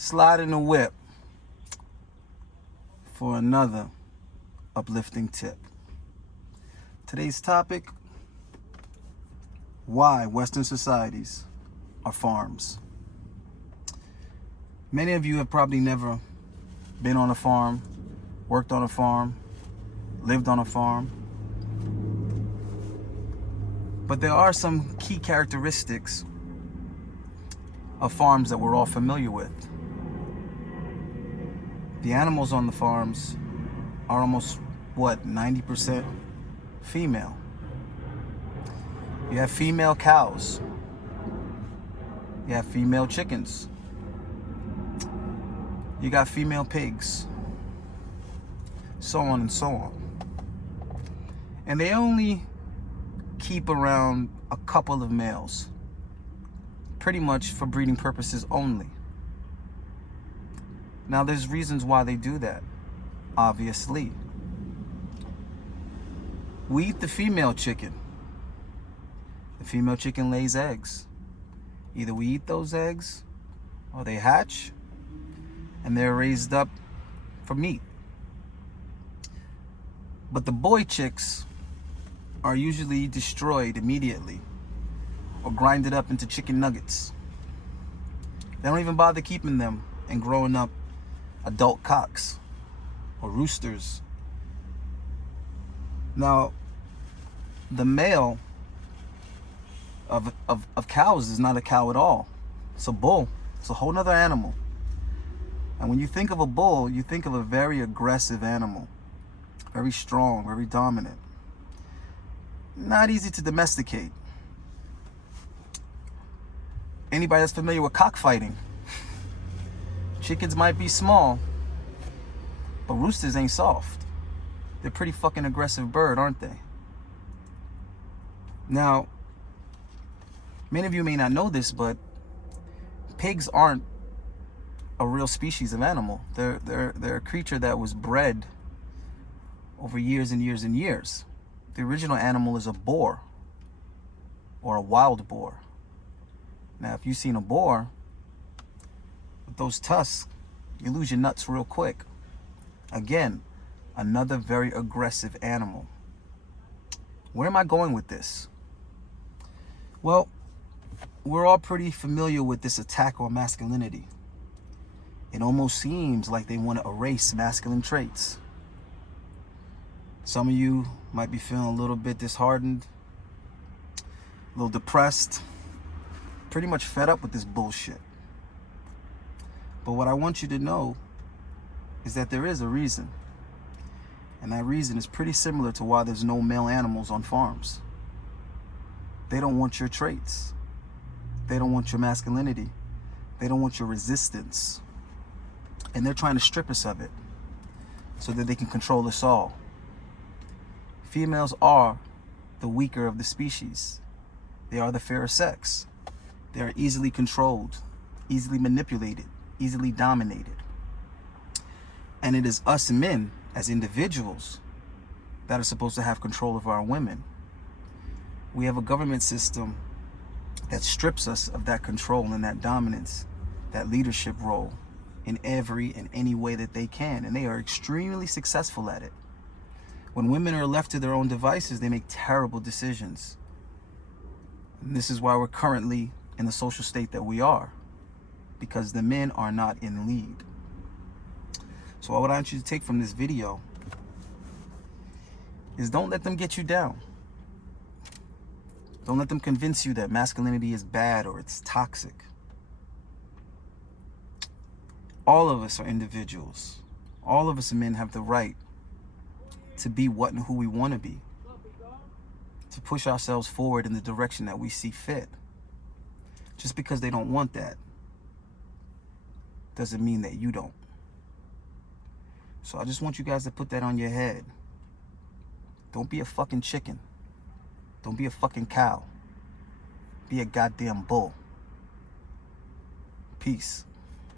slide in the whip for another uplifting tip. Today's topic: why Western societies are farms. Many of you have probably never been on a farm, worked on a farm, lived on a farm. But there are some key characteristics of farms that we're all familiar with. The animals on the farms are almost, 90% female. You have female cows. You have female chickens. You got female pigs. So on and so on. And they only keep around a couple of males, pretty much for breeding purposes only. Now, there's reasons why they do that, obviously. We eat the female chicken. The female chicken lays eggs. Either we eat those eggs or they hatch and they're raised up for meat. But the boy chicks are usually destroyed immediately or grinded up into chicken nuggets. They don't even bother keeping them and growing up adult cocks or roosters. Now, the male of cows is not a cow at all. It's a bull. It's a whole nother animal. And when you think of a bull, you think of a very aggressive animal, very strong, very dominant, not easy to domesticate. Anybody that's familiar with cockfighting, chickens might be small, but roosters ain't soft. They're pretty fucking aggressive bird, aren't they? Now, many of you may not know this, but pigs aren't a real species of animal. They're a creature that was bred over years and years and years. The original animal is a boar or a wild boar. Now, if you've seen a boar with those tusks, you lose your nuts real quick. Again, another very aggressive animal. Where am I going with this? Well, we're all pretty familiar with this attack on masculinity. It almost seems like they want to erase masculine traits. Some of you might be feeling a little bit disheartened, a little depressed, pretty much fed up with this bullshit. But what I want you to know is that there is a reason. And that reason is pretty similar to why there's no male animals on farms. They don't want your traits. They don't want your masculinity. They don't want your resistance. And they're trying to strip us of it so that they can control us all. Females are the weaker of the species. They are the fairer sex. They are easily controlled, easily manipulated, easily dominated. And it is us men as individuals that are supposed to have control of our women. We have a government system that strips us of that control and that dominance, that leadership role in every and any way that they can. And they are extremely successful at it. When women are left to their own devices, they make terrible decisions. And this is why we're currently in the social state that we are, because the men are not in lead. So what I want you to take from this video is don't let them get you down. Don't let them convince you that masculinity is bad or it's toxic. All of us are individuals. All of us men have the right to be what and who we want to be, to push ourselves forward in the direction that we see fit. Just because they don't want that doesn't mean that you don't. So I just want you guys to put that on your head. Don't be a fucking chicken. Don't be a fucking cow. Be a goddamn bull. Peace.